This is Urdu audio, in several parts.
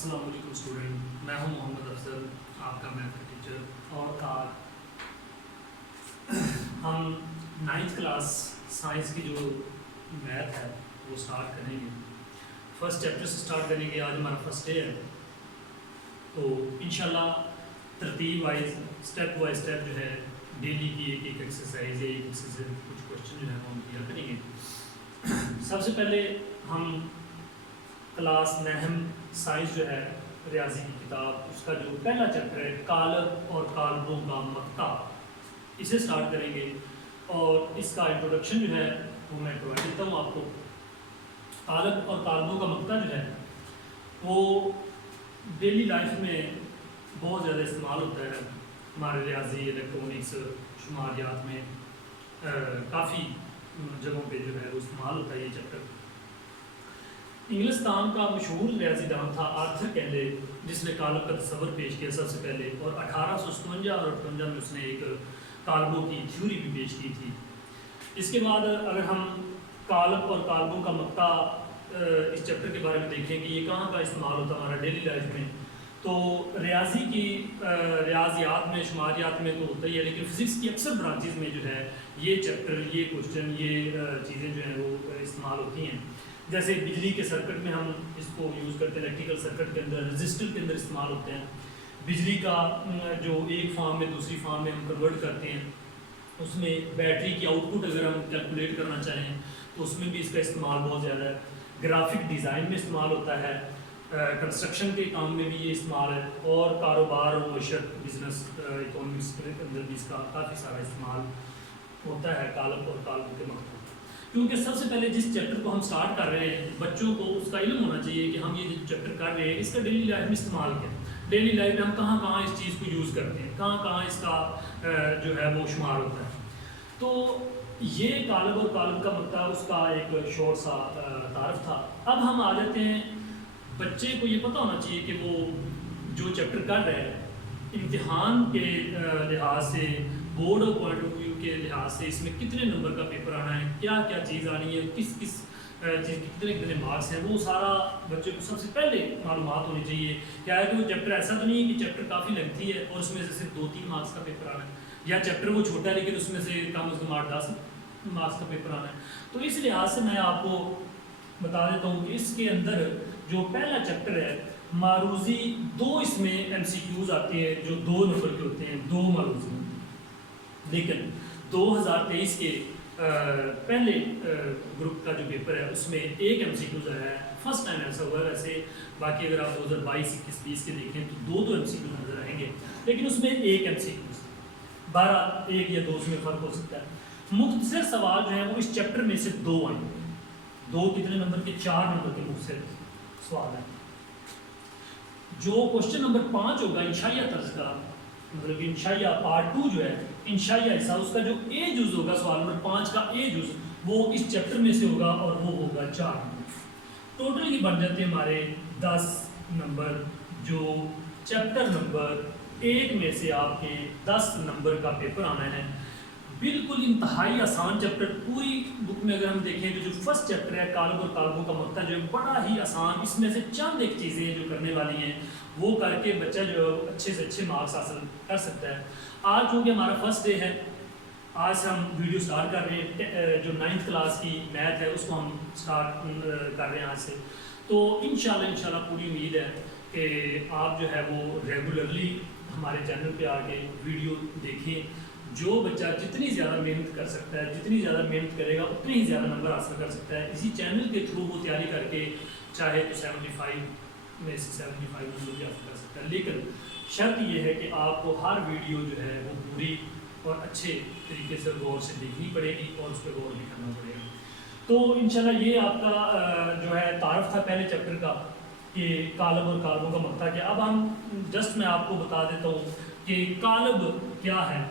السلام علیکم اسٹوڈنٹ، میں ہوں محمد افضل، آپ کا میتھ کا ٹیچر، اور آج ہم 9th کلاس سائنس کی جو میتھ ہے وہ سٹارٹ کریں گے۔ فرسٹ چیپٹر سے سٹارٹ کریں گے، آج ہمارا فرسٹ ڈے ہے، تو انشاءاللہ ترتیب وائز اسٹیپ بائی اسٹیپ جو ہے ڈیلی کی ایک ایکسرسائز یا ایک ایکسرسائز کچھ کوشچن جو ہے وہ ہم کیا کریں گے۔ سب سے پہلے ہم کلاس 9 سائنس جو ہے ریاضی کی کتاب، اس کا جو پہلا چیپٹر ہے قالب اور قالبوں کا مقطع، اسے سٹارٹ کریں گے، اور اس کا انٹروڈکشن جو ہے وہ میں پرووائڈ دیتا ہوں آپ کو۔ قالب اور قالبوں کا مقطع جو ہے وہ ڈیلی لائف میں بہت زیادہ استعمال ہوتا ہے، ہمارے ریاضی، الیکٹرونکس، شماریات میں کافی جگہوں پہ جو ہے وہ استعمال ہوتا ہے یہ چیپٹر۔ انگلستان کا مشہور ریاضی دان تھا آرتھر کینڈے، جس نے قالب کا تصور پیش کیا سب سے پہلے، اور 1857 اور 58 میں اس نے ایک قالبوں کی تھیوری بھی پیش کی تھی۔ اس کے بعد اگر ہم قالب اور قالبوں کا مقطع اس چیپٹر کے بارے میں دیکھیں کہ یہ کہاں کا استعمال ہوتا ہے ہمارا ڈیلی لائف میں، تو ریاضیات میں، شماریات میں تو ہوتا ہی ہے، لیکن فزکس کی اکثر برانچز میں جو ہے یہ چیپٹر، یہ کوشچن، یہ چیزیں جو ہیں وہ استعمال ہوتی ہیں۔ جیسے بجلی کے سرکٹ میں ہم اس کو یوز کرتے ہیں، الیکٹریکل سرکٹ کے اندر، رجسٹر کے اندر استعمال ہوتے ہیں۔ بجلی کا جو ایک فارم میں دوسری فارم میں ہم کنورٹ کرتے ہیں، اس میں بیٹری کی آؤٹ پٹ اگر ہم کیلکولیٹ کرنا چاہیں تو اس میں بھی اس کا استعمال بہت زیادہ ہے۔ گرافک ڈیزائن میں استعمال ہوتا ہے، کنسٹرکشن کے کام میں بھی یہ استعمال ہے، اور کاروبار اور معیشت، بزنس، اکنامکس کے اندر بھی اس کا کافی سارا استعمال ہوتا ہے قالب اور قالبوں کے مقطع۔ کیونکہ سب سے پہلے جس چیپٹر کو ہم سٹارٹ کر رہے ہیں، بچوں کو اس کا علم ہونا چاہیے کہ ہم یہ چیپٹر کر رہے ہیں اس کا ڈیلی لائف میں استعمال کیا، ڈیلی لائف میں ہم کہاں کہاں اس چیز کو یوز کرتے ہیں، کہاں کہاں اس کا جو ہے وہ شمار ہوتا ہے۔ تو یہ قالب اور قالب کا مقطع اس کا ایک شارٹ سا تعارف تھا۔ اب ہم آ جاتے ہیں، بچے کو یہ پتہ ہونا چاہیے کہ وہ جو چیپٹر کر رہے ہیں امتحان کے لحاظ سے، board of point of view کے لحاظ سے اس میں کتنے نمبر کا پیپر آنا ہے، کیا کیا چیز آنی ہے، کس کس چیز کے کتنے مارکس ہیں، وہ سارا بچے کو سب سے پہلے معلومات ہونی چاہیے۔ کیا ہے کہ وہ چیپٹر ایسا تو نہیں ہے کہ چیپٹر کافی لینتھی ہے اور اس میں سے صرف 2-3 مارکس کا پیپر آنا ہے، یا چیپٹر وہ چھوٹا ہے لیکن اس میں سے کم از کم 8-10 مارکس کا پیپر آنا ہے۔ تو اس لحاظ سے میں آپ کو بتا دیتا ہوں کہ اس کے اندر جو پہلا چیپٹر ہے معروضی، 2 اس میں ایم سی کیوز آتے ہیں جو 2 نمبر کے ہوتے ہیں، 2 معروضی، لیکن 2023 کے پہلے گروپ کا جو پیپر ہے اس میں 1 ایم سی کیوز آیا ہے، فرسٹ ٹائم ایسا ہوا ہے۔ ویسے باقی اگر آپ 2022، 21، 20 کے دیکھیں تو 2 ایم سی کیوز نظر آئیں گے، لیکن اس میں 1 ایم سی کیوز، 12 1 یا 2 میں فرق ہو سکتا ہے۔ مختصر سوال جو ہیں وہ اس چیپٹر میں سے 2 آئیں گے، 2 کتنے نمبر کے؟ 4 نمبر کے مختصر سوال ہیں۔ جو کوشچن نمبر 5 ہوگا انشائیہ طرز کا، مطلب کہ انشائیہ پارٹ 2 جو ہے، انشائیہ حصہ، اس کا جو اے جز ہوگا، سوال نمبر 5 کا اے جز، وہ اس چیپٹر میں سے ہوگا اور وہ ہوگا 4 نمبر۔ ٹوٹل یہ بن جاتے ہیں ہمارے 10 نمبر، جو چیپٹر نمبر 1 میں سے آپ کے 10 نمبر کا پیپر آنا ہے۔ بالکل انتہائی آسان چیپٹر، پوری بک میں اگر ہم دیکھیں تو جو فرسٹ چیپٹر ہے قالب اور قالبوں کا مقطع جو ہے بڑا ہی آسان، اس میں سے چند ایک چیزیں جو کرنے والی ہیں وہ کر کے بچہ جو اچھے سے اچھے مارکس حاصل کر سکتا ہے۔ آج چونکہ ہمارا فرسٹ ڈے ہے، آج سے ہم ویڈیو سٹارٹ کر رہے ہیں، جو 9th کلاس کی میتھ ہے اس کو ہم سٹارٹ کر رہے ہیں آج سے، تو انشاءاللہ پوری امید ہے کہ آپ جو ہے وہ ریگولرلی ہمارے چینل پہ آ کے ویڈیو دیکھیں۔ جو بچہ جتنی زیادہ محنت کر سکتا ہے، جتنی زیادہ محنت کرے گا اتنی ہی زیادہ نمبر حاصل کر سکتا ہے۔ اسی چینل کے تھرو وہ تیاری کر کے چاہے تو 75 میں سے 75 نمبر بھی حاصل کر سکتا ہے، لیکن شرط یہ ہے کہ آپ کو ہر ویڈیو جو ہے وہ پوری اور اچھے طریقے سے غور سے دیکھنی پڑے گی اور اس پہ غور بھی کرنا پڑے گا۔ تو انشاءاللہ یہ آپ کا جو ہے تعارف تھا پہلے چیپٹر کا کہ قالب اور قالبوں کا مقطع کیا۔ اب ہم جسٹ میں آپ کو بتا دیتا ہوں کہ قالب کیا ہے۔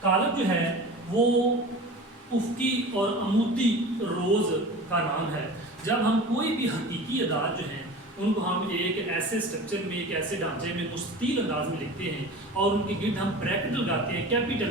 قالب جو ہے وہ افقی اور عمودی روز کا نام ہے۔ جب ہم کوئی بھی حقیقی اعداد جو ہیں ان کو ہم ایک ایسے سٹرکچر میں، ایک ایسے ڈھانچے میں مستطیل انداز میں لکھتے ہیں اور ان کے گرد ہم بریکٹ لگاتے ہیں، کیپیٹل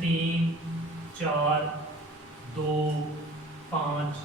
3 4 2 5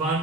1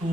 2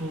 2।